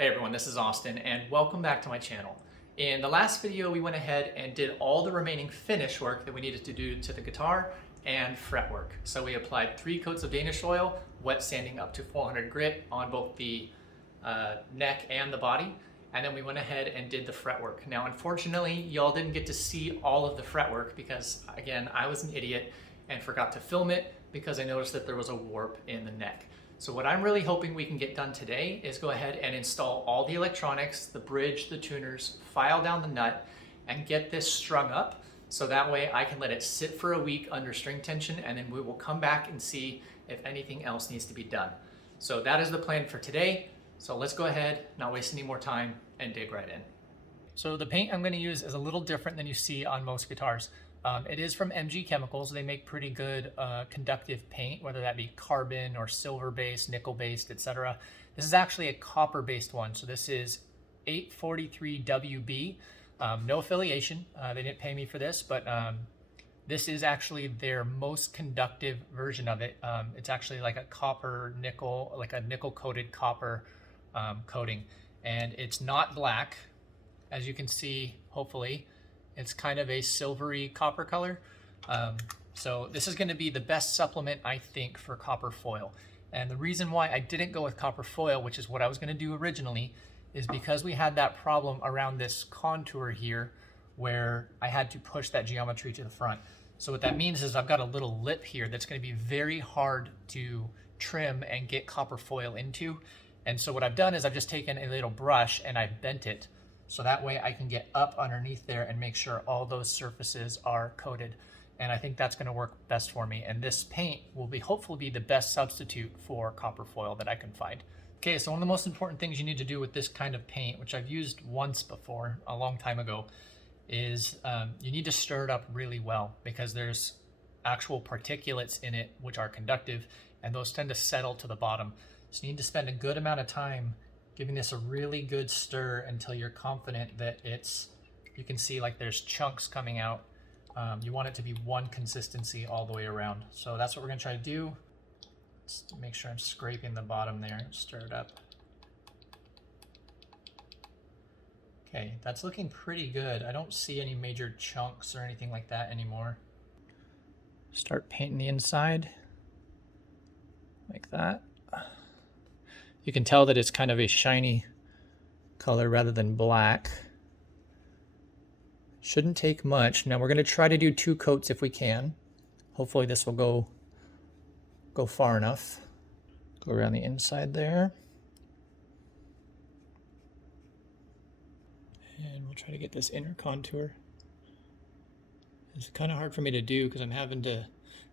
Hey everyone, this is Austin and welcome back to my channel. In the last video we went ahead and did all the remaining finish work that we needed to do to the guitar and fretwork. So we applied 3 coats of Danish oil, wet sanding up to 400 grit on both the neck and the body, and then we went ahead and did the fretwork. Now unfortunately y'all didn't get to see all of the fretwork because again I was an idiot and forgot to film it because I noticed that there was a warp in the neck. So what I'm really hoping we can get done today is go ahead and install all the electronics, the bridge, the tuners, file down the nut, and get this strung up. So that way I can let it sit for a week under string tension, and then we will come back and see if anything else needs to be done. So that is the plan for today. So let's go ahead, not waste any more time, and dig right in. So the paint I'm going to use is a little different than you see on most guitars. It is from MG Chemicals. They make pretty good conductive paint, whether that be carbon or silver-based, nickel-based, etc. This is actually a copper-based one. So this is 843 WB. No affiliation. They didn't pay me for this, but this is actually their most conductive version of it. It's actually like a copper nickel, like a nickel-coated copper coating. And it's not black, as you can see, hopefully. It's kind of a silvery copper color. So this is going to be the best supplement, I think, for copper foil. And the reason why I didn't go with copper foil, which is what I was going to do originally, is because we had that problem around this contour here where I had to push that geometry to the front. So what that means is I've got a little lip here that's going to be very hard to trim and get copper foil into. And so what I've done is I've just taken a little brush and I've bent it. So that way I can get up underneath there and make sure all those surfaces are coated. And I think that's gonna work best for me. And this paint will be hopefully be the best substitute for copper foil that I can find. Okay, so one of the most important things you need to do with this kind of paint, which I've used once before, a long time ago, is you need to stir it up really well because there's actual particulates in it which are conductive, and those tend to settle to the bottom. So you need to spend a good amount of time giving this a really good stir until you're confident that you can see like there's chunks coming out. You want it to be one consistency all the way around. So that's what we're gonna try to do. Just make sure I'm scraping the bottom there, stir it up. Okay, that's looking pretty good. I don't see any major chunks or anything like that anymore. Start painting the inside like that. You can tell that it's kind of a shiny color rather than black. Shouldn't take much. Now we're going to try to do 2 coats if we can. Hopefully this will go far enough. Go around the inside there. And we'll try to get this inner contour. It's kind of hard for me to do because I'm having to,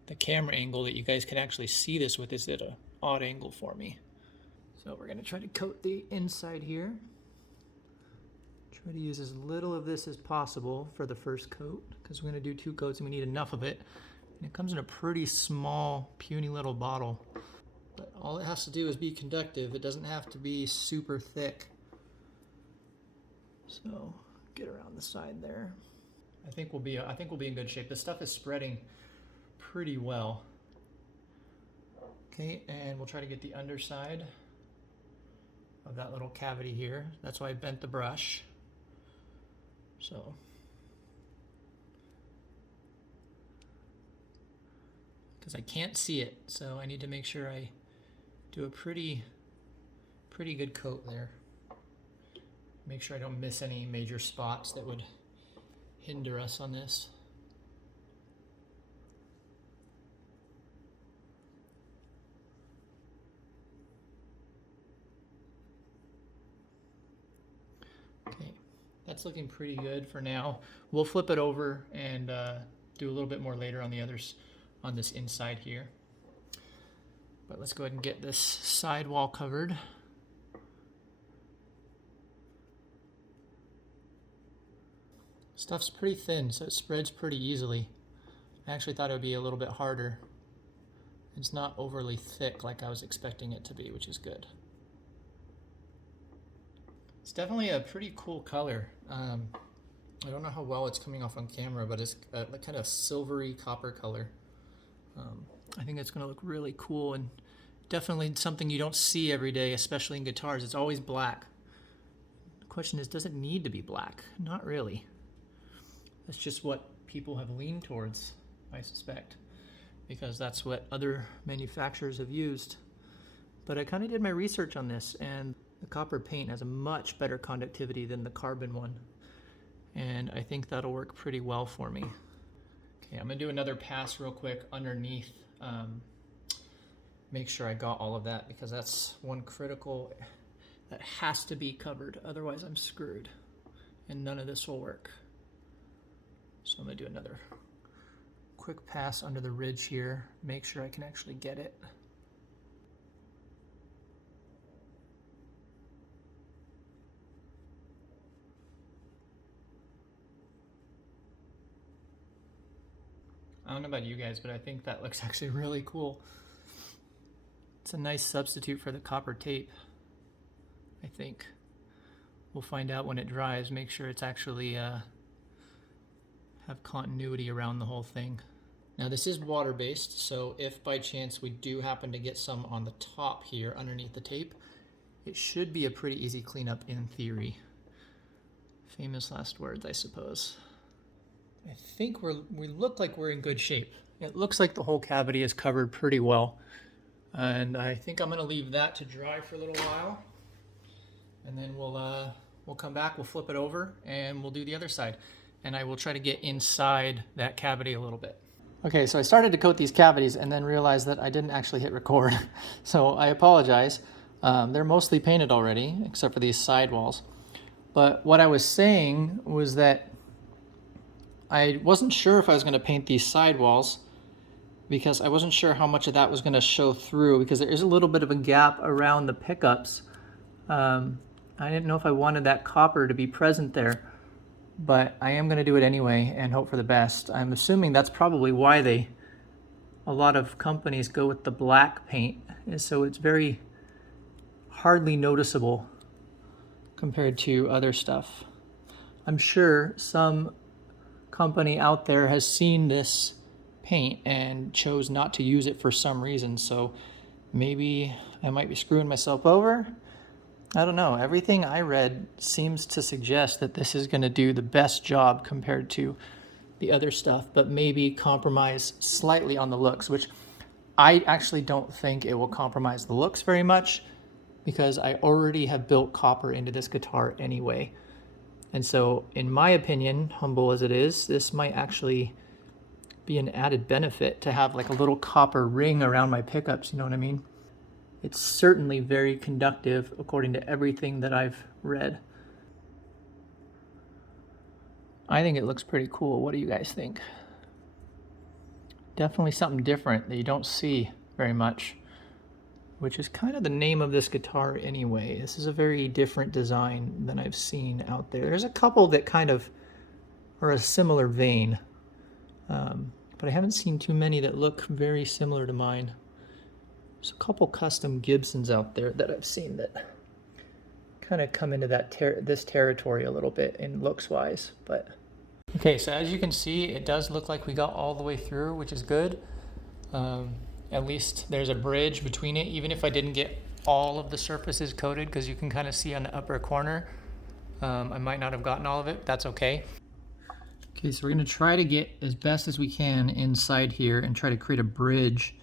the camera angle that you guys can actually see this with is at an odd angle for me. So we're going to try to coat the inside here. Try to use as little of this as possible for the first coat because we're going to do 2 coats and we need enough of it. And it comes in a pretty small, puny little bottle. But all it has to do is be conductive. It doesn't have to be super thick. So get around the side there. I think we'll be in good shape. This stuff is spreading pretty well. Okay, and we'll try to get the underside of that little cavity here. That's why I bent the brush. So because I can't see it, so I need to make sure I do a pretty good coat there. Make sure I don't miss any major spots that would hinder us on this. That's looking pretty good for now. We'll flip it over and do a little bit more later on the others on this inside here. But let's go ahead and get this side wall covered. Stuff's pretty thin, so it spreads pretty easily. I actually thought it would be a little bit harder. It's not overly thick like I was expecting it to be, which is good. It's definitely a pretty cool color. I don't know how well it's coming off on camera, but it's a kind of silvery copper color. I think it's going to look really cool and definitely something you don't see every day, especially in guitars. It's always black. question is, does it need to be black? Not really. That's just what people have leaned towards, I suspect, because that's what other manufacturers have used. But I kind of did my research on this, and the copper paint has a much better conductivity than the carbon one. And I think that'll work pretty well for me. Okay, I'm gonna do another pass real quick underneath. Make sure I got all of that, because that's one critical that has to be covered. Otherwise I'm screwed and none of this will work. So I'm gonna do another quick pass under the ridge here, make sure I can actually get it. I don't know about you guys, but I think that looks actually really cool. It's a nice substitute for the copper tape, I think. We'll find out when it dries, make sure it's actually have continuity around the whole thing. Now this is water-based, so if by chance we do happen to get some on the top here underneath the tape, it should be a pretty easy cleanup in theory. Famous last words, I suppose. I think we look like we're in good shape. It looks like the whole cavity is covered pretty well. And I think I'm gonna leave that to dry for a little while. And then we'll come back, we'll flip it over, and we'll do the other side. And I will try to get inside that cavity a little bit. Okay, so I started to coat these cavities and then realized that I didn't actually hit record. So I apologize. They're mostly painted already, except for these side walls. But what I was saying was that I wasn't sure if I was going to paint these sidewalls, because I wasn't sure how much of that was going to show through, because there is a little bit of a gap around the pickups. I didn't know if I wanted that copper to be present there, but I am going to do it anyway and hope for the best. I'm assuming that's probably why a lot of companies go with the black paint, and so it's very hardly noticeable compared to other stuff. I'm sure some company out there has seen this paint and chose not to use it for some reason, so maybe I might be screwing myself over. I don't know. Everything I read seems to suggest that this is going to do the best job compared to the other stuff, but maybe compromise slightly on the looks, which I actually don't think it will compromise the looks very much, because I already have built copper into this guitar anyway. And so, in my opinion, humble as it is, this might actually be an added benefit to have like a little copper ring around my pickups, you know what I mean? It's certainly very conductive according to everything that I've read. I think it looks pretty cool. What do you guys think? Definitely something different that you don't see very much, which is kind of the name of this guitar anyway. This is a very different design than I've seen out there. There's a couple that kind of are a similar vein, but I haven't seen too many that look very similar to mine. There's a couple custom Gibsons out there that I've seen that kind of come into that this territory a little bit in looks-wise. But okay, so as you can see, it does look like we got all the way through, which is good. At least there's a bridge between it, even if I didn't get all of the surfaces coated, because you can kind of see on the upper corner. I might not have gotten all of it, that's okay. Okay, so we're going to try to get as best as we can inside here and try to create a bridge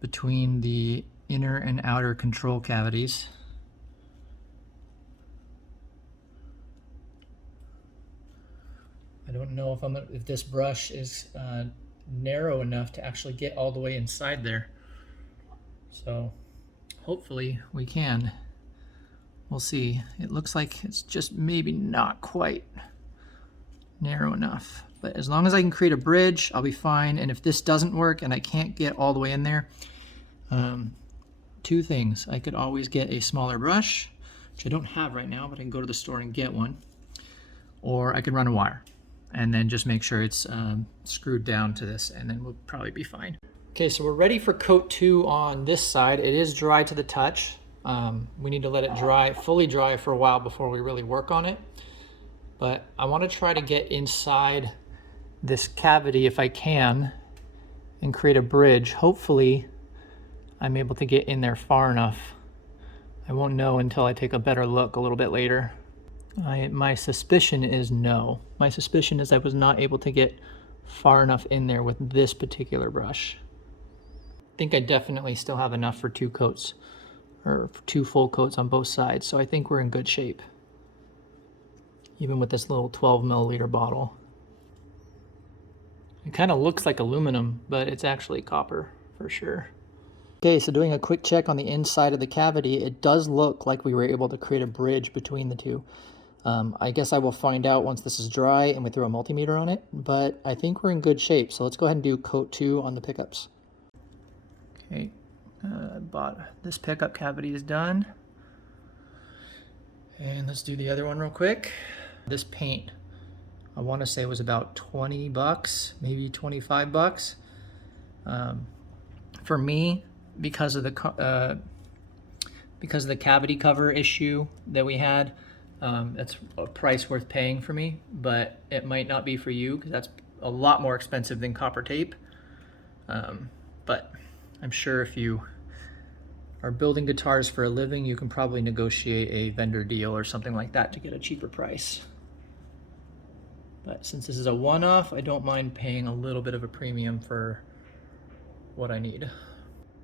between the inner and outer control cavities. I don't know if this brush is narrow enough to actually get all the way inside there. So hopefully we can. We'll see. It looks like it's just maybe not quite narrow enough. But as long as I can create a bridge, I'll be fine. And if this doesn't work and I can't get all the way in there, two things. I could always get a smaller brush, which I don't have right now, but I can go to the store and get one. Or I could run a wire and then just make sure it's screwed down to this, and then we'll probably be fine. Okay, so we're ready for coat 2 on this side. It is dry to the touch. We need to let it dry, fully dry for a while before we really work on it. But I want to try to get inside this cavity if I can and create a bridge. Hopefully I'm able to get in there far enough. I won't know until I take a better look a little bit later. My suspicion is no. My suspicion is I was not able to get far enough in there with this particular brush. I think I definitely still have enough for 2 coats, or for 2 full coats on both sides, so I think we're in good shape. Even with this little 12 milliliter bottle. It kind of looks like aluminum, but it's actually copper for sure. Okay, so doing a quick check on the inside of the cavity, it does look like we were able to create a bridge between the two. I guess I will find out once this is dry and we throw a multimeter on it, but I think we're in good shape. So let's go ahead and do coat 2 on the pickups. Okay, this pickup cavity is done. And let's do the other one real quick. This paint, I want to say was about 20 bucks, maybe 25 bucks. For me, because of the cavity cover issue that we had, that's a price worth paying for me, but it might not be for you because that's a lot more expensive than copper tape. But I'm sure if you are building guitars for a living, you can probably negotiate a vendor deal or something like that to get a cheaper price. But since this is a one-off, I don't mind paying a little bit of a premium for what I need.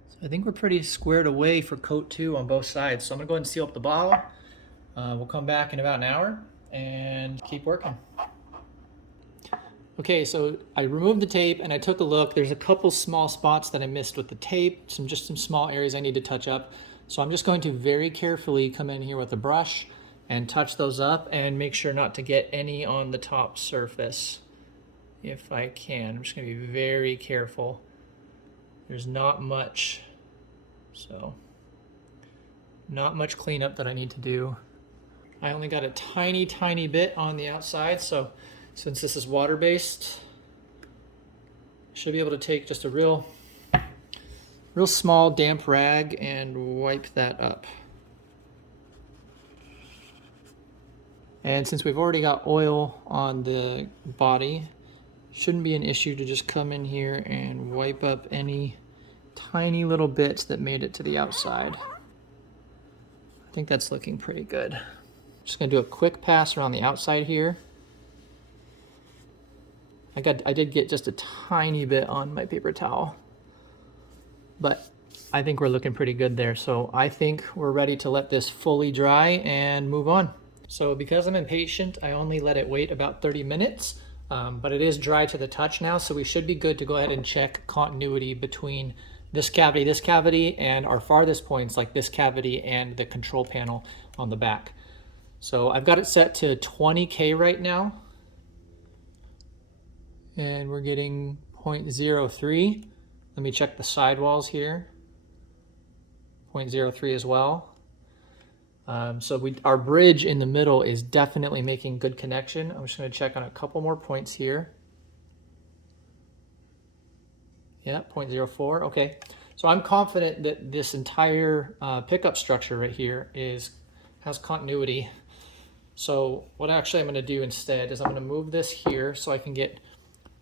So I think we're pretty squared away for coat 2 on both sides. So I'm gonna go ahead and seal up the bottle. We'll come back in about an hour and keep working. Okay, so I removed the tape and I took a look. There's a couple small spots that I missed with the tape, just some small areas I need to touch up. So I'm just going to very carefully come in here with a brush and touch those up and make sure not to get any on the top surface if I can. I'm just gonna be very careful. There's not much, so not much cleanup that I need to do. I only got a tiny bit on the outside, so since this is water-based, I should be able to take just a real small damp rag and wipe that up. And since we've already got oil on the body, shouldn't be an issue to just come in here and wipe up any tiny little bits that made it to the outside. I think that's looking pretty good. Just gonna do a quick pass around the outside here. I did get just a tiny bit on my paper towel, but I think we're looking pretty good there. So I think we're ready to let this fully dry and move on. So because I'm impatient, I only let it wait about 30 minutes, but it is dry to the touch now, so we should be good to go ahead and check continuity between this cavity, and our farthest points like this cavity and the control panel on the back. So I've got it set to 20K right now, and we're getting 0.03. Let me check the sidewalls here. 0.03 as well. So our bridge in the middle is definitely making good connection. I'm just going to check on a couple more points here. Yeah, 0.04. Okay. So I'm confident that this entire pickup structure right here has continuity. So what actually I'm going to do instead is I'm going to move this here so I can get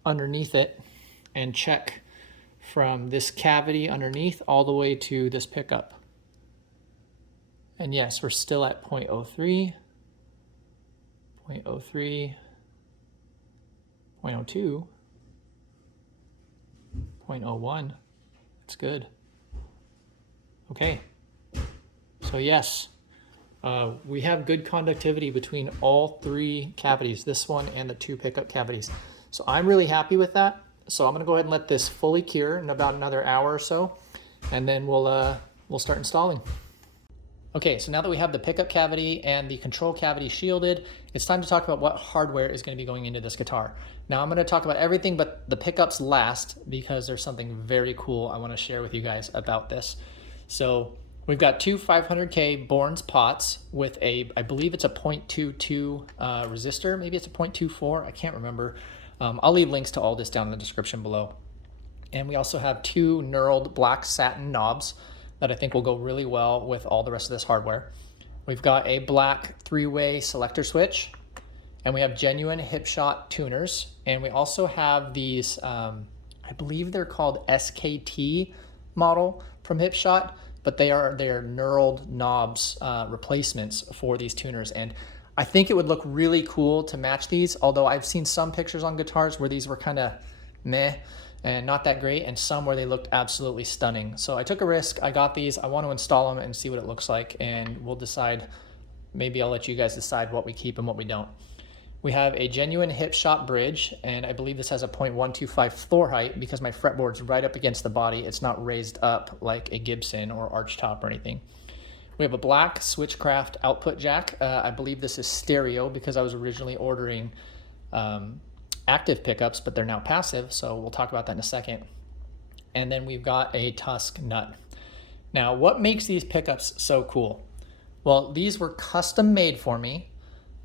underneath it and check from this cavity underneath all the way to this pickup. And yes, we're still at 0.03, 0.03, 0.02, 0.01. That's good. Okay. So yes, we have good conductivity between all 3 cavities, this one and the 2 pickup cavities. So I'm really happy with that. So I'm gonna go ahead and let this fully cure in about another hour or so, and then we'll start installing. Okay, so now that we have the pickup cavity and the control cavity shielded, it's time to talk about what hardware is going to be going into this guitar. Now I'm going to talk about everything but the pickups last because there's something very cool I want to share with you guys about this. So we've got 2 500K Bourne's pots with a, I believe it's a 0.22 resistor, maybe it's a 0.24, I can't remember. I'll leave links to all this down in the description below. And we also have 2 knurled black satin knobs that I think will go really well with all the rest of this hardware. We've got a black 3-way selector switch, and we have genuine Hipshot tuners, and we also have these, I believe they're called SKT model from Hipshot, but they're knurled knobs replacements for these tuners, and I think it would look really cool to match these, although I've seen some pictures on guitars where these were kind of meh and not that great, and some where they looked absolutely stunning. So I took a risk, I got these, I want to install them and see what it looks like, and we'll decide. Maybe I'll let you guys decide what we keep and what we don't. We have a genuine hip shot bridge, and I believe this has a 0.125 floor height because my fretboard's right up against the body. It's not raised up like a Gibson or arch top or anything. We have a black Switchcraft output jack. I believe this is stereo because I was originally ordering active pickups, but they're now passive, so we'll talk about that in a second. And then we've got a Tusk nut. Now, what makes these pickups so cool? Well, these were custom made for me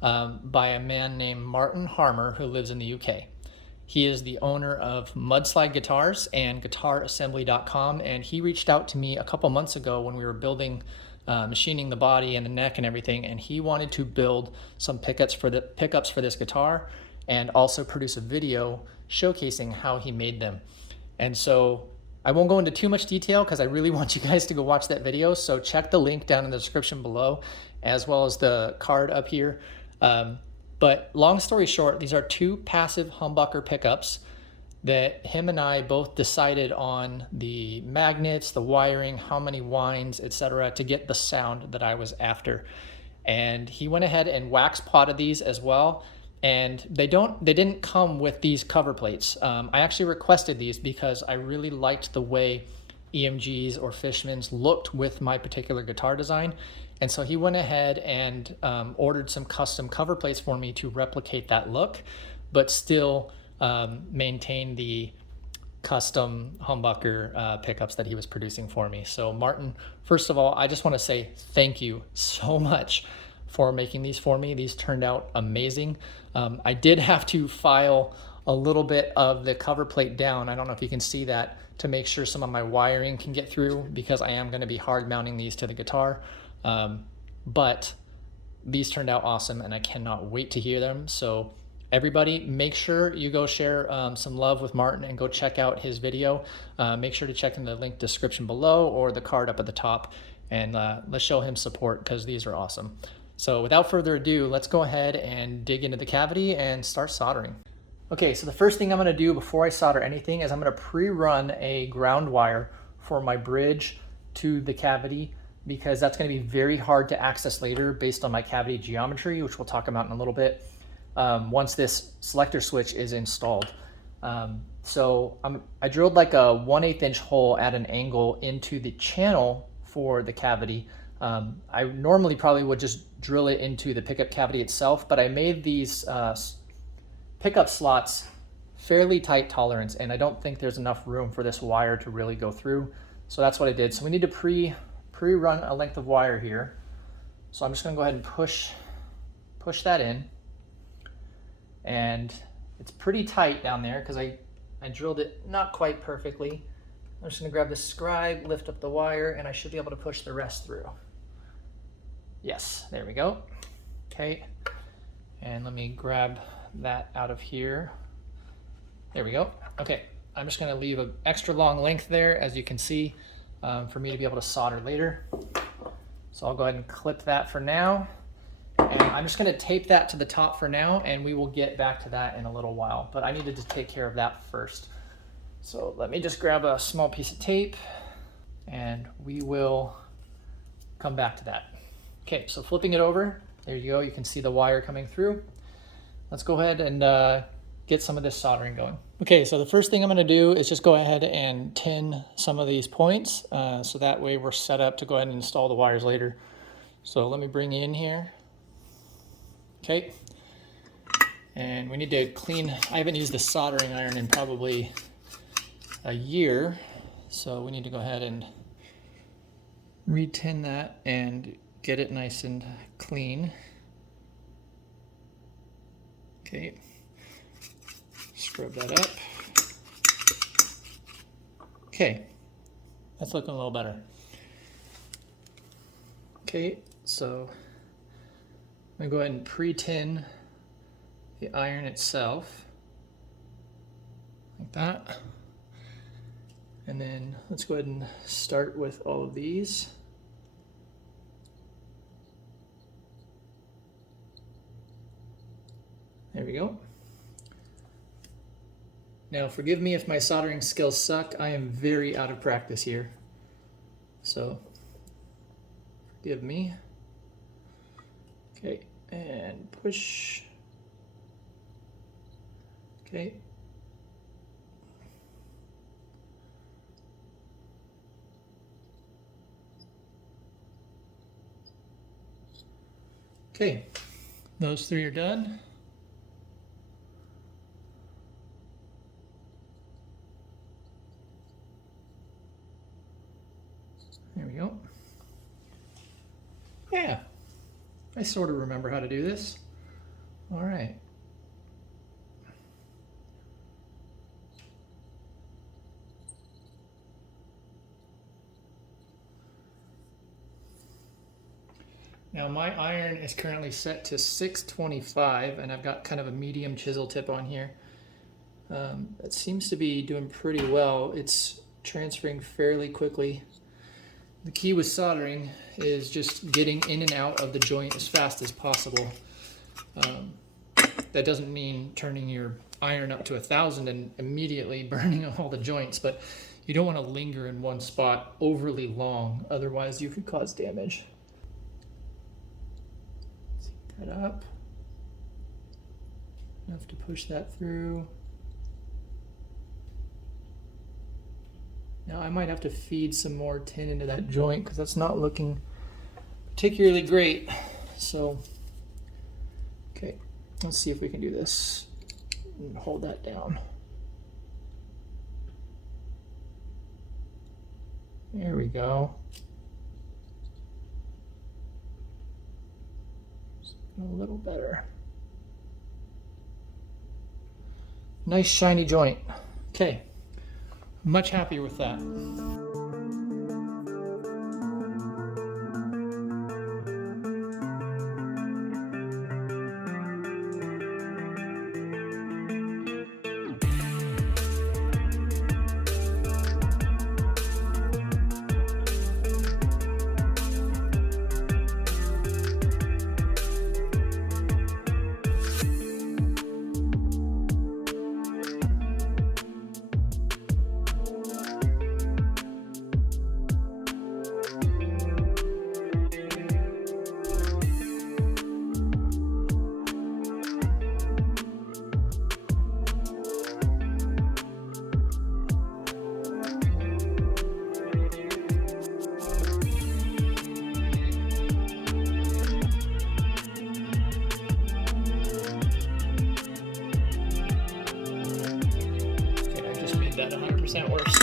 by a man named Martin Harmer who lives in the UK. He is the owner of Mudslide Guitars and GuitarAssembly.com, and he reached out to me a couple months ago when we were building, machining the body and the neck and everything, and he wanted to build some pickups for this guitar and also produce a video showcasing how he made them. And so I won't go into too much detail because I really want you guys to go watch that video. So check the link down in the description below, as well as the card up here. But long story short, these are two passive humbucker pickups that him and I both decided on the magnets, the wiring, how many winds, etc., to get the sound that I was after. And he went ahead and wax potted these as well. And they didn't come with these cover plates. I actually requested these because I really liked the way EMGs or Fishmans looked with my particular guitar design. And so he went ahead and ordered some custom cover plates for me to replicate that look, but still maintain the custom humbucker pickups that he was producing for me. So Martin, first of all, I just want to say thank you so much for making these for me. These turned out amazing. I did have to file a little bit of the cover plate down. I don't know if you can see that, to make sure some of my wiring can get through, because I am going to be hard mounting these to the guitar. But these turned out awesome and I cannot wait to hear them. So everybody, make sure you go share some love with Martin and go check out his video. Make sure to check in the link description below or the card up at the top, and let's show him support because these are awesome. So without further ado, let's go ahead and dig into the cavity and start soldering. Okay, so the first thing I'm gonna do before I solder anything is I'm gonna pre-run a ground wire for my bridge to the cavity, because that's gonna be very hard to access later based on my cavity geometry, which we'll talk about in a little bit, once this selector switch is installed. So I drilled like a 1/8 inch hole at an angle into the channel for the cavity. I normally probably would just drill it into the pickup cavity itself, but I made these pickup slots fairly tight tolerance, and I don't think there's enough room for this wire to really go through. So that's what I did. So we need to pre-run a length of wire here. So I'm just gonna go ahead and push that in. And it's pretty tight down there because I drilled it not quite perfectly. I'm just gonna grab this scribe, lift up the wire, and I should be able to push the rest through. Yes, there we go. Okay, and let me grab that out of here. There we go. Okay, I'm just gonna leave an extra long length there, as you can see, for me to be able to solder later. So I'll go ahead and clip that for now. And I'm just gonna tape that to the top for now, and we will get back to that in a little while. But I needed to take care of that first. So let me just grab a small piece of tape and we will come back to that. Okay, so flipping it over, there you go, you can see the wire coming through. Let's go ahead and get some of this soldering going. Okay, so the first thing I'm gonna do is just go ahead and tin some of these points, so that way we're set up to go ahead and install the wires later. So let me bring you in here. Okay, and we need to clean, I haven't used the soldering iron in probably a year, so we need to go ahead and re-tin that and get it nice and clean. Okay, scrub that up. Okay, that's looking a little better. Okay, so I'm gonna go ahead and pre-tin the iron itself, like that. And then let's go ahead and start with all of these. There we go. Now forgive me if my soldering skills suck. I am very out of practice here. So forgive me. Okay, and push. Okay. Okay, those three are done. There we go. Yeah, I sort of remember how to do this. All right. Now my iron is currently set to 625 and I've got kind of a medium chisel tip on here. It seems to be doing pretty well. It's transferring fairly quickly. The key with soldering is just getting in and out of the joint as fast as possible. That doesn't mean turning your iron up to 1,000 and immediately burning all the joints, but you don't want to linger in one spot overly long, otherwise you could cause damage. That up, enough to push that through. Now I might have to feed some more tin into that joint because that's not looking particularly great. So, okay, let's see if we can do this and hold that down. There we go. A little better. Nice shiny joint. Okay, much happier with that. That 100% worse.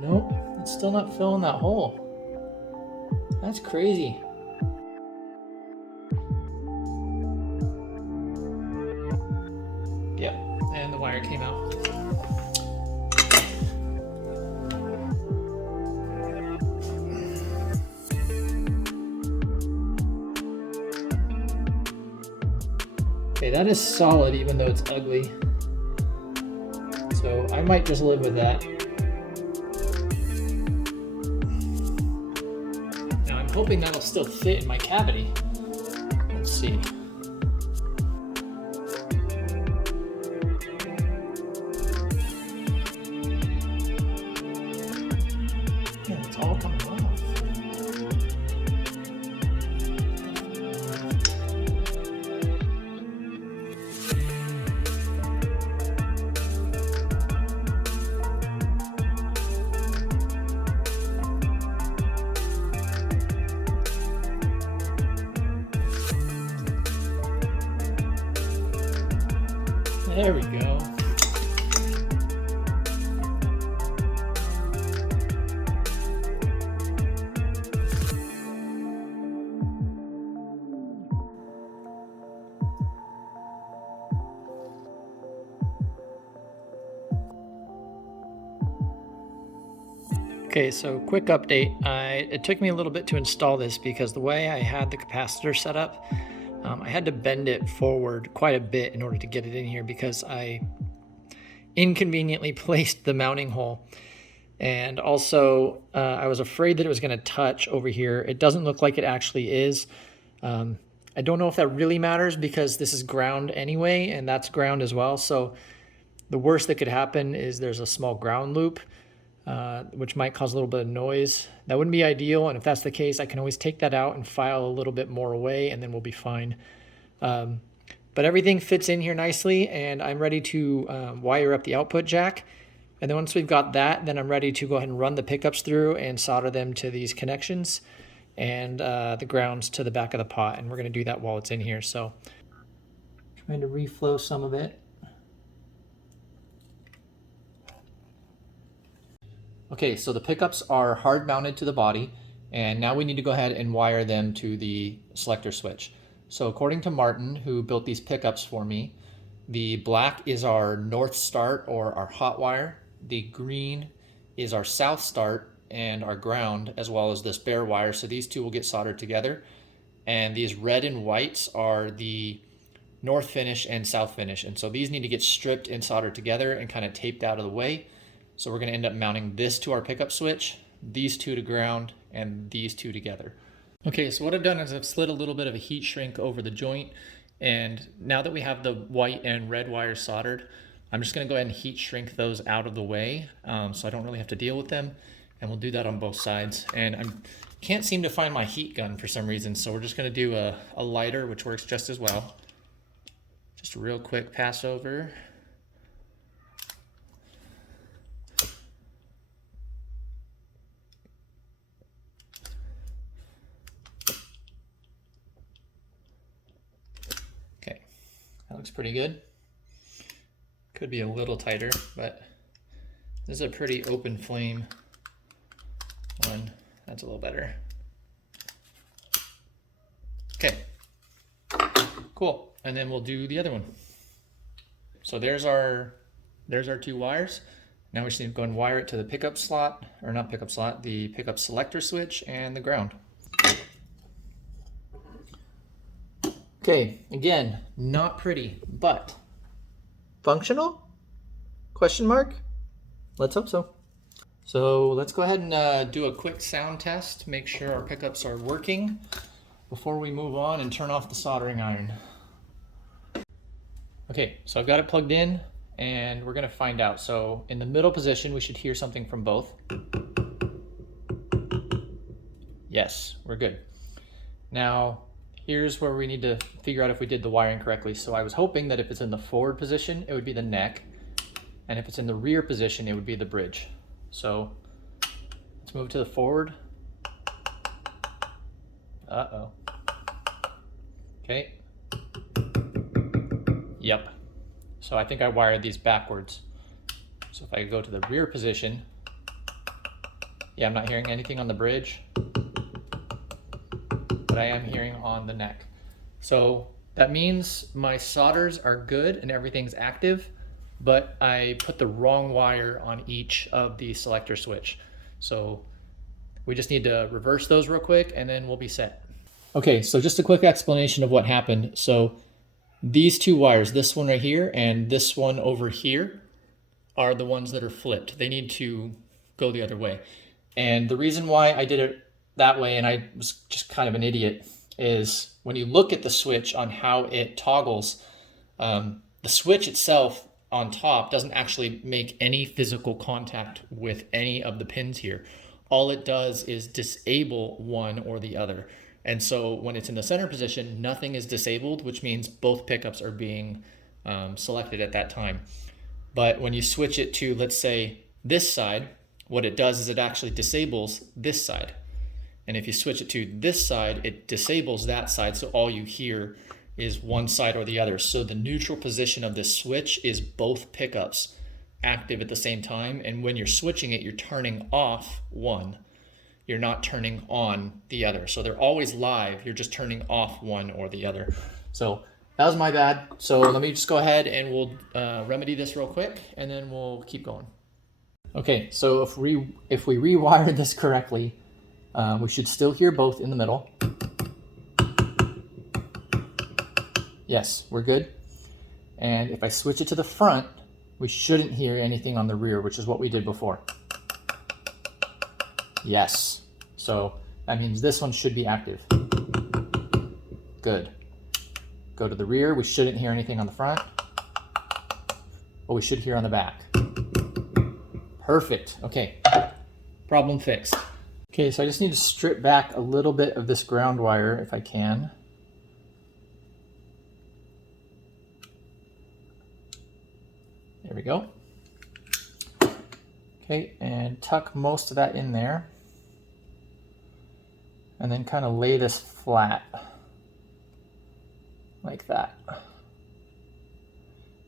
Nope, it's still not filling that hole. That's crazy. Yep, and the wire came out. Okay, that is solid even though it's ugly. So I might just live with that. Hoping that'll still fit in my cavity. Let's see. Yeah, it's all coming off. There we go. Okay, so quick update. It took me a little bit to install this because the way I had the capacitor set up, I had to bend it forward quite a bit in order to get it in here because I inconveniently placed the mounting hole. And also, I was afraid that it was going to touch over here. It doesn't look like it actually is. I don't know if that really matters because this is ground anyway, and that's ground as well. So the worst that could happen is there's a small ground loop, which might cause a little bit of noise. That wouldn't be ideal, and if that's the case, I can always take that out and file a little bit more away, and then we'll be fine. But everything fits in here nicely, and I'm ready to wire up the output jack. And then once we've got that, then I'm ready to go ahead and run the pickups through and solder them to these connections and the grounds to the back of the pot. And we're going to do that while it's in here. So trying to reflow some of it. Okay, so the pickups are hard mounted to the body, and now we need to go ahead and wire them to the selector switch. So according to Martin, who built these pickups for me, the black is our north start or our hot wire. The green is our south start and our ground, as well as this bare wire. So these two will get soldered together. And these red and whites are the north finish and south finish. And so these need to get stripped and soldered together and kind of taped out of the way. So we're going to end up mounting this to our pickup switch, these two to ground, and these two together. Okay, so what I've done is I've slid a little bit of a heat shrink over the joint. And now that we have the white and red wires soldered, I'm just going to go ahead and heat shrink those out of the way so I don't really have to deal with them. And we'll do that on both sides. And I can't seem to find my heat gun for some reason, so we're just going to do a lighter, which works just as well. Just a real quick pass over. Okay, that looks pretty good. Could be a little tighter, but this is a pretty open flame one. That's a little better. Okay, cool. And then we'll do the other one. So there's our two wires. Now we just need to go and wire it to the pickup slot, or not pickup slot, the pickup selector switch and the ground. Okay, again, not pretty, but functional? Question mark? Let's hope so. So let's go ahead and do a quick sound test, make sure our pickups are working before we move on and turn off the soldering iron. Okay, so I've got it plugged in and we're gonna find out. So in the middle position, we should hear something from both. Yes, we're good. Now, here's where we need to figure out if we did the wiring correctly. So I was hoping that if it's in the forward position, it would be the neck. And if it's in the rear position, it would be the bridge. So let's move to the forward. Uh-oh. Okay. Yep. So I think I wired these backwards. So if I go to the rear position, yeah, I'm not hearing anything on the bridge, but I am hearing on the neck. So that means my solders are good and everything's active, but I put the wrong wire on each of the selector switch. So we just need to reverse those real quick and then we'll be set. Okay, so just a quick explanation of what happened. So these two wires, this one right here and this one over here, are the ones that are flipped. They need to go the other way. And the reason why I did it that way, and I was just kind of an idiot, is when you look at the switch on how it toggles, the switch itself on top doesn't actually make any physical contact with any of the pins here. All it does is disable one or the other. And so when it's in the center position, nothing is disabled, which means both pickups are being selected at that time. But when you switch it to, let's say, this side, what it does is it actually disables this side. And if you switch it to this side, it disables that side, so all you hear is one side or the other. So the neutral position of this switch is both pickups active at the same time, and when you're switching it, you're turning off one. You're not turning on the other. So they're always live, you're just turning off one or the other. So that was my bad. So let me just go ahead and we'll remedy this real quick, and then we'll keep going. Okay, so if we rewire this correctly, we should still hear both in the middle. Yes, we're good. And if I switch it to the front, we shouldn't hear anything on the rear, which is what we did before. Yes. So that means this one should be active. Good. Go to the rear. We shouldn't hear anything on the front, but we should hear on the back. Perfect. Okay. Problem fixed. Okay, so I just need to strip back a little bit of this ground wire if I can. There we go. Okay, and tuck most of that in there. And then kind of lay this flat. Like that.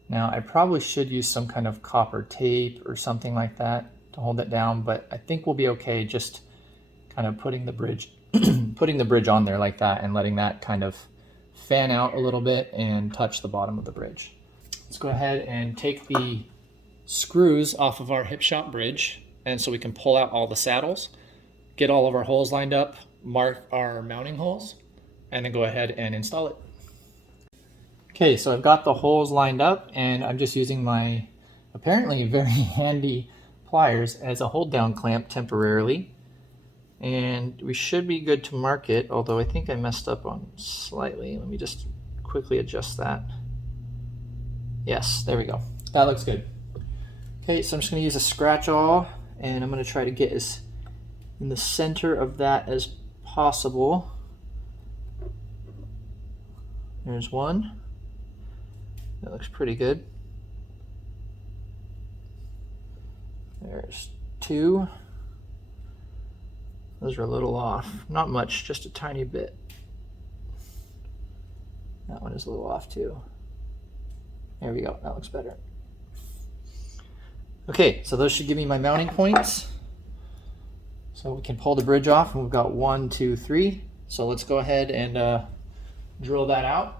Now I probably should use some kind of copper tape or something like that to hold it down, but I think we'll be okay just kind of putting the bridge putting the bridge on there like that and letting that kind of fan out a little bit and touch the bottom of the bridge. Let's go ahead and take the screws off of our hip shot bridge, and so we can pull out all the saddles, get all of our holes lined up, mark our mounting holes, and then go ahead and install it. Okay, so I've got the holes lined up, and I'm just using my apparently very handy pliers as a hold down clamp temporarily. And we should be good to mark it, although I think I messed up on slightly. Let me just quickly adjust that. Yes, there we go. That looks good. Okay, so I'm just going to use a scratch awl, and I'm going to try to get as in the center of that as possible. There's one. That looks pretty good. There's two. Those are a little off. Not much, just a tiny bit. That one is a little off too. There we go, that looks better. Okay, so those should give me my mounting points. So we can pull the bridge off, and we've got 1, 2, 3. So let's go ahead and drill that out.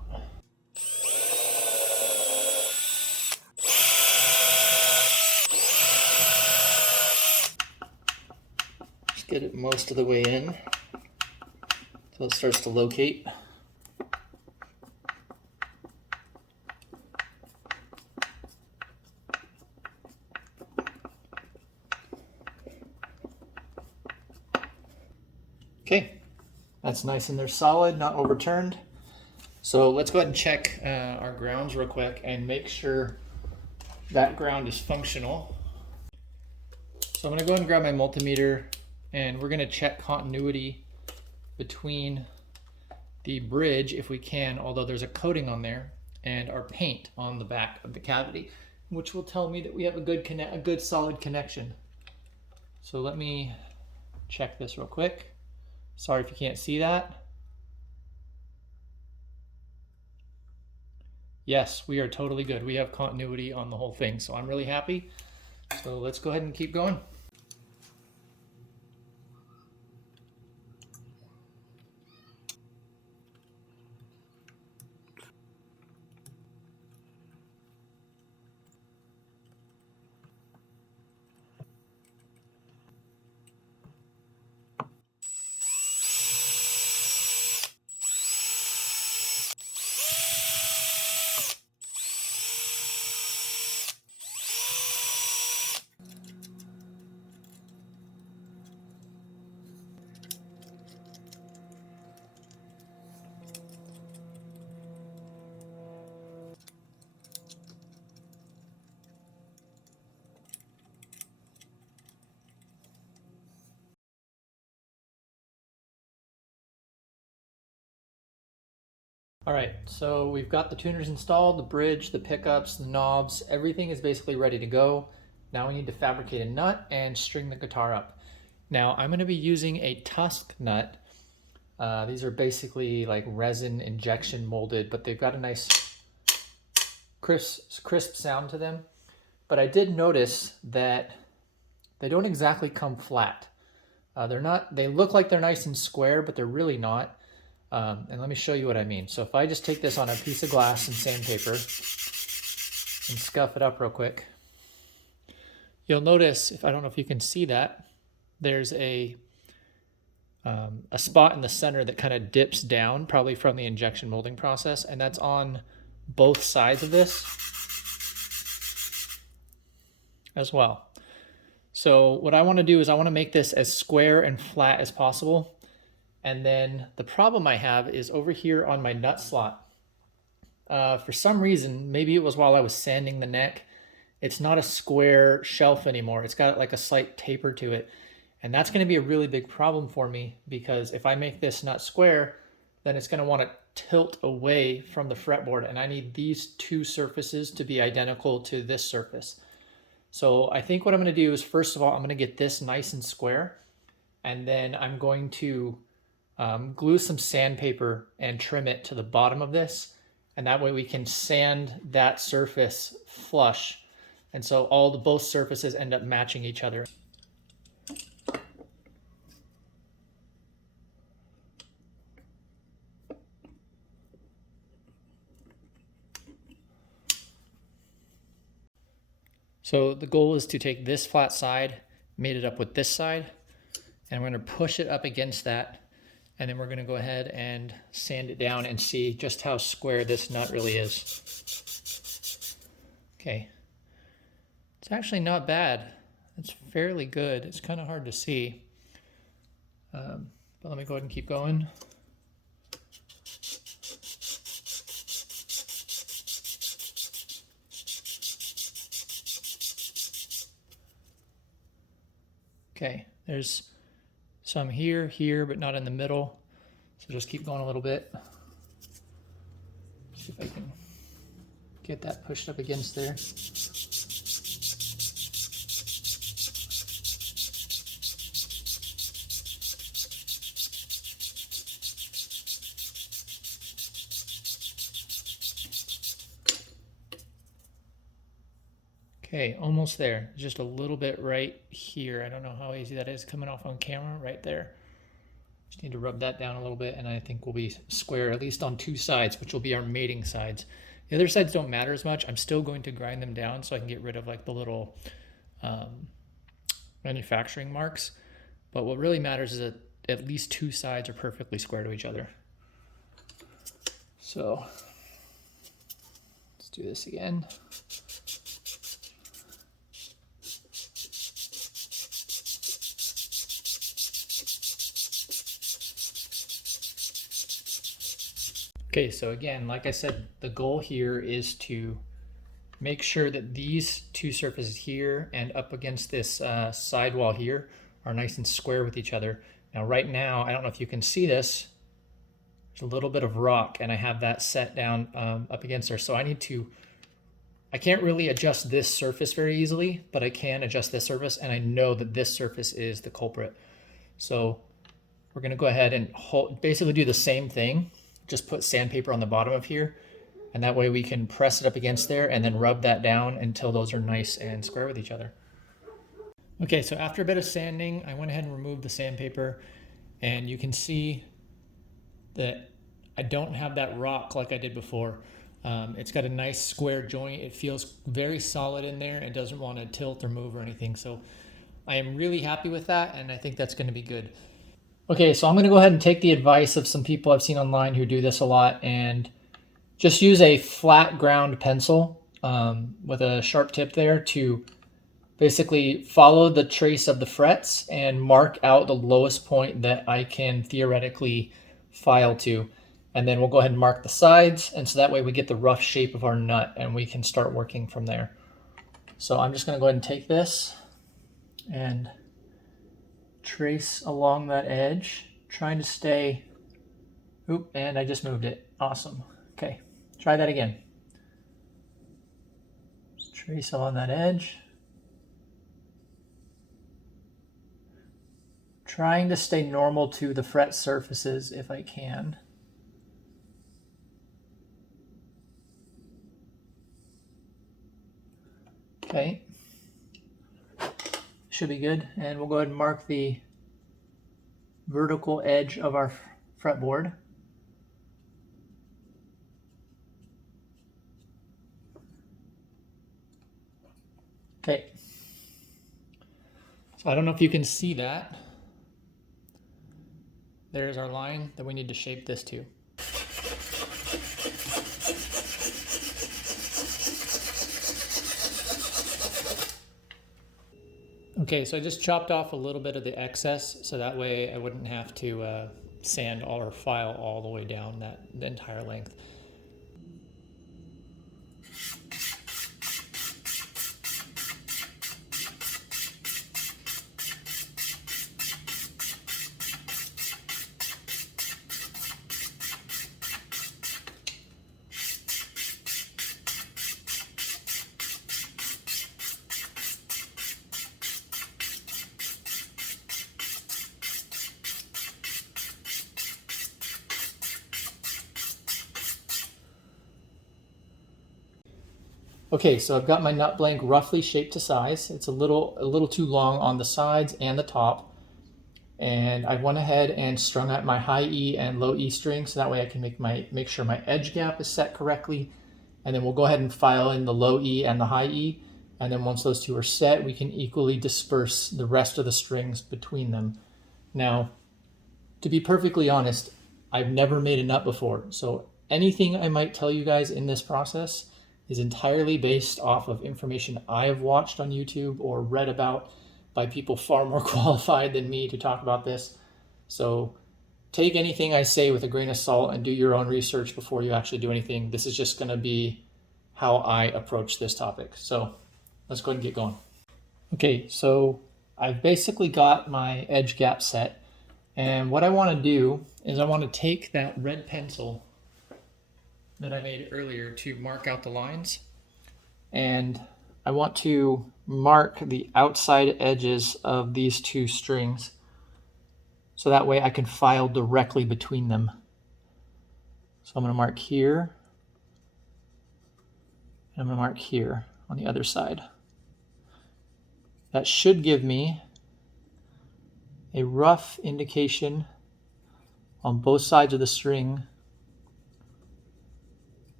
Just get it most of the way in until it starts to locate. Okay, that's nice and they're solid, not overturned. So let's go ahead and check our grounds real quick and make sure that ground is functional. So I'm going to go ahead and grab my multimeter, and we're going to check continuity between the bridge if we can, although there's a coating on there, and our paint on the back of the cavity, which will tell me that we have a good solid connection. So let me check this real quick. Sorry if you can't see that. Yes, we are totally good. We have continuity on the whole thing, so I'm really happy. So let's go ahead and keep going. All right, so we've got the tuners installed, the bridge, the pickups, the knobs, everything is basically ready to go. Now we need to fabricate a nut and string the guitar up. Now I'm going to be using a tusk nut. These are basically like resin injection molded, but they've got a nice crisp sound to them. But I did notice that they don't exactly come flat. They look like they're nice and square, but they're really not. And let me show you what I mean. So if I just take this on a piece of glass and sandpaper and scuff it up real quick, you'll notice, if I don't know if you can see that, there's a spot in the center that kind of dips down, probably from the injection molding process, and that's on both sides of this as well. So what I want to do is I want to make this as square and flat as possible. And then the problem I have is over here on my nut slot. For some reason, maybe it was while I was sanding the neck, it's not a square shelf anymore. It's got like a slight taper to it. And that's going to be a really big problem for me, because if I make this nut square, then it's going to want to tilt away from the fretboard, and I need these two surfaces to be identical to this surface. So I think what I'm going to do is, first of all, I'm going to get this nice and square, and then I'm going to glue some sandpaper and trim it to the bottom of this, and that way we can sand that surface flush, and so both surfaces end up matching each other. So the goal is to take this flat side, mate it up with this side, and we're going to push it up against that, and then we're going to go ahead and sand it down and see just how square this nut really is. Okay, it's actually not bad. It's fairly good. It's kind of hard to see, but let me go ahead and keep going. Okay, there's some here, but not in the middle. So just keep going a little bit. See if I can get that pushed up against there. Okay, almost there. Just a little bit right here. I don't know how easy that is coming off on camera, right there. Just need to rub that down a little bit, and I think we'll be square, at least on two sides, which will be our mating sides. The other sides don't matter as much. I'm still going to grind them down so I can get rid of like the little manufacturing marks. But what really matters is that at least two sides are perfectly square to each other. So let's do this again. Okay, so again, like I said, the goal here is to make sure that these two surfaces here and up against this sidewall here are nice and square with each other. Now right now, I don't know if you can see this, there's a little bit of rock, and I have that set down up against there. So I can't really adjust this surface very easily, but I can adjust this surface, and I know that this surface is the culprit. So we're gonna go ahead and basically do the same thing. Just put sandpaper on the bottom of here, and that way we can press it up against there and then rub that down until those are nice and square with each other. Okay, so after a bit of sanding, I went ahead and removed the sandpaper, and you can see that I don't have that rock like I did before. It's got a nice square joint. It feels very solid in there. It doesn't want to tilt or move or anything. So I am really happy with that, and I think that's going to be good. Okay, so I'm going to go ahead and take the advice of some people I've seen online who do this a lot, and just use a flat ground pencil with a sharp tip there to basically follow the trace of the frets and mark out the lowest point that I can theoretically file to. And then we'll go ahead and mark the sides, and so that way we get the rough shape of our nut and we can start working from there. So I'm just going to go ahead and take this and trace along that edge, trying to stay, oop, and I just moved it. Awesome. Okay, try that again. Just trace along that edge. Trying to stay normal to the fret surfaces if I can. Okay, should be good. And we'll go ahead and mark the vertical edge of our fretboard. Okay, So I don't know if you can see that. There's our line that we need to shape this to. Okay, so I just chopped off a little bit of the excess so that way I wouldn't have to sand or file all the way down the entire length. Okay, so I've got my nut blank roughly shaped to size. It's a little too long on the sides and the top. And I went ahead and strung out my high E and low E strings so that way I can make sure my edge gap is set correctly. And then we'll go ahead and file in the low E and the high E. And then once those two are set, we can equally disperse the rest of the strings between them. Now, to be perfectly honest, I've never made a nut before. So anything I might tell you guys in this process is entirely based off of information I have watched on YouTube or read about by people far more qualified than me to talk about this. So take anything I say with a grain of salt and do your own research before you actually do anything. This is just going to be how I approach this topic. So let's go ahead and get going. Okay, so I've basically got my edge gap set. And what I want to do is I want to take that red pencil that I made earlier to mark out the lines. And I want to mark the outside edges of these two strings so that way I can file directly between them. So I'm going to mark here, and I'm going to mark here on the other side. That should give me a rough indication on both sides of the string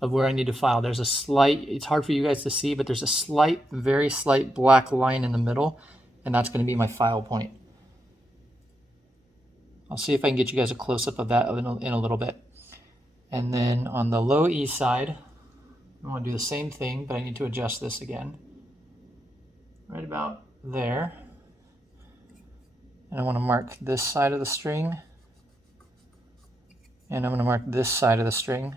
of where I need to file. There's a slight, it's hard for you guys to see, but there's a slight, very slight black line in the middle, and that's going to be my file point. I'll see if I can get you guys a close-up of that in a little bit. And then on the low E side, I want to do the same thing, but I need to adjust this again. Right about there. And I want to mark this side of the string, and I'm going to mark this side of the string.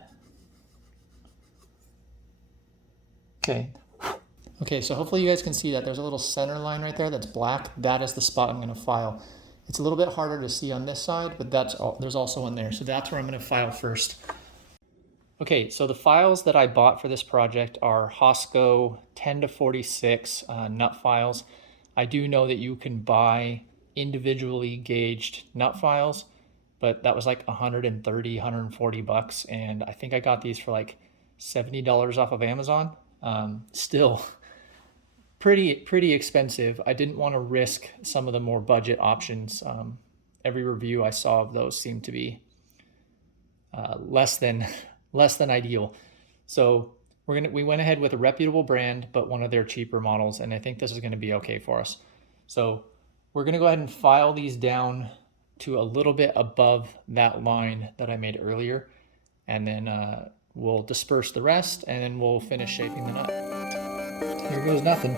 Okay, so hopefully you guys can see that there's a little center line right there that's black. That is the spot I'm going to file. It's a little bit harder to see on this side, but there's also one there. So that's where I'm going to file first. Okay, so the files that I bought for this project are Hosco 10 to 46 nut files. I do know that you can buy individually gauged nut files, but that was like 130, 140 bucks. And I think I got these for like $70 off of Amazon. Still pretty expensive. I didn't want to risk some of the more budget options. Every review I saw of those seemed to be less than ideal. So we went ahead with a reputable brand, but one of their cheaper models, and I think this is going to be okay for us. So we're going to go ahead and file these down to a little bit above that line that I made earlier, and then we'll disperse the rest, and then we'll finish shaping the nut. Here goes nothing.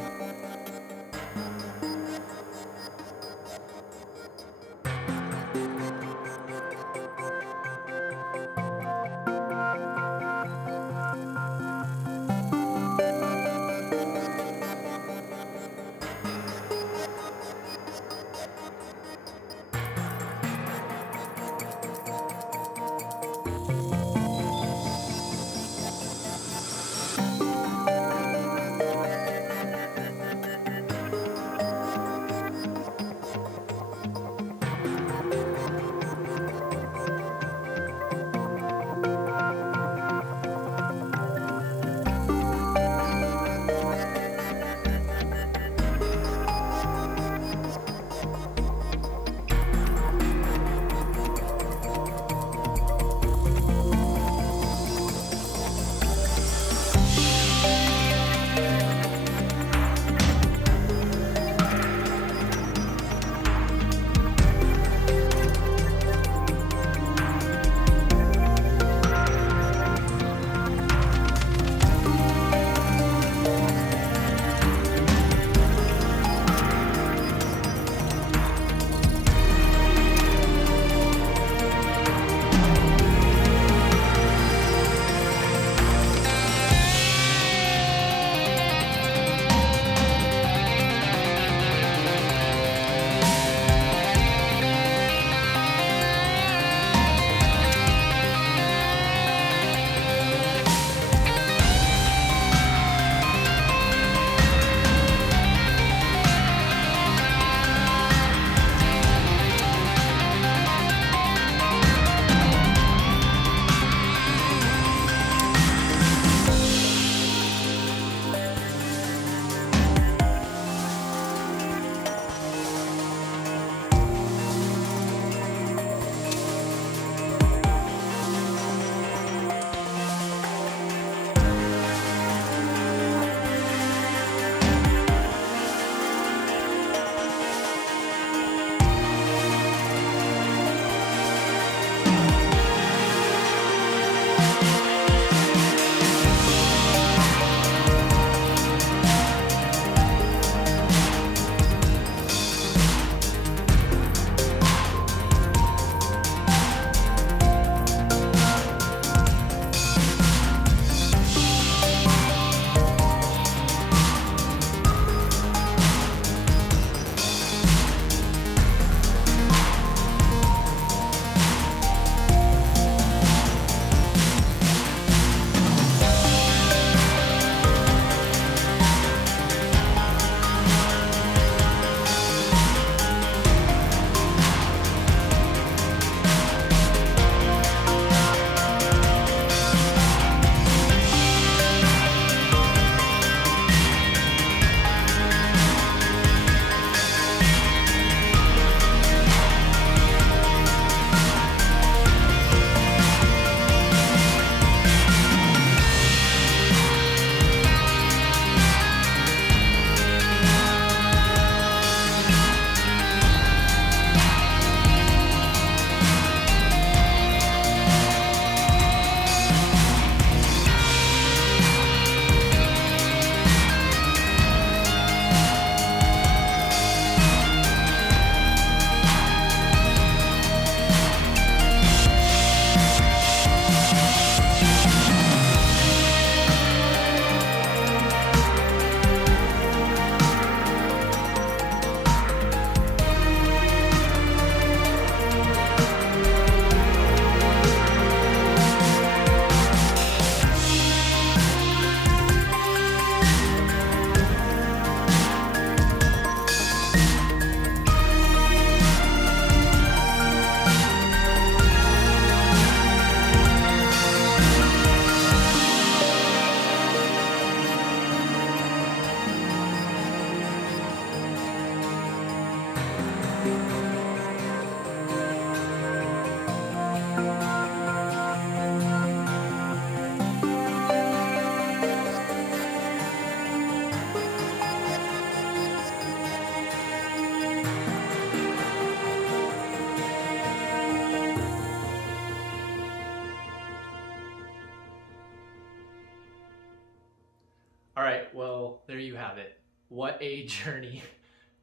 All right, well, there you have it. What a journey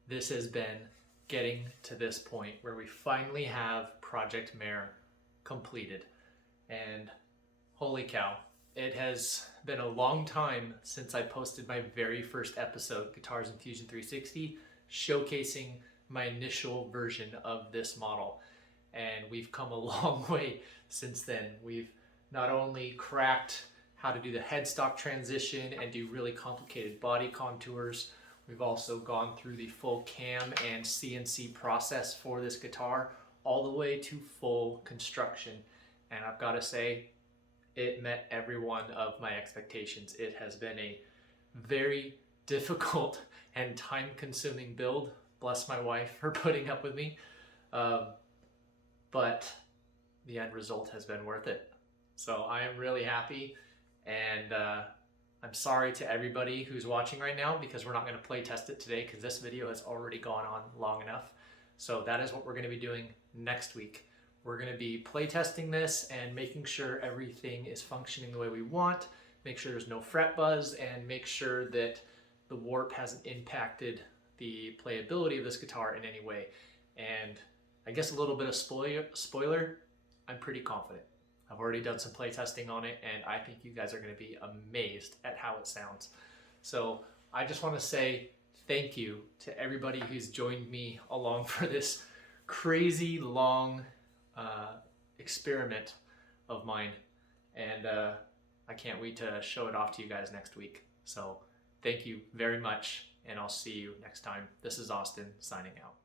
this has been, getting to this point where we finally have Project Mehr completed. And holy cow, it has been a long time since I posted my very first episode, Guitars in Fusion 360, showcasing my initial version of this model. And we've come a long way since then. We've not only cracked how to do the headstock transition and do really complicated body contours, we've also gone through the full cam and CNC process for this guitar, all the way to full construction. And I've got to say, it met every one of my expectations. It has been a very difficult and time-consuming build. Bless my wife for putting up with me. But the end result has been worth it. So I am really happy, and I'm sorry to everybody who's watching right now, because we're not going to play test it today because this video has already gone on long enough. So that is what we're going to be doing next week. We're going to be play testing this and making sure everything is functioning the way we want, make sure there's no fret buzz, and make sure that the warp hasn't impacted the playability of this guitar in any way. And I guess a little bit of spoiler, I'm pretty confident. I've already done some play testing on it, and I think you guys are going to be amazed at how it sounds. So I just want to say thank you to everybody who's joined me along for this crazy long experiment of mine, and I can't wait to show it off to you guys next week. So thank you very much, and I'll see you next time. This is Austin signing out.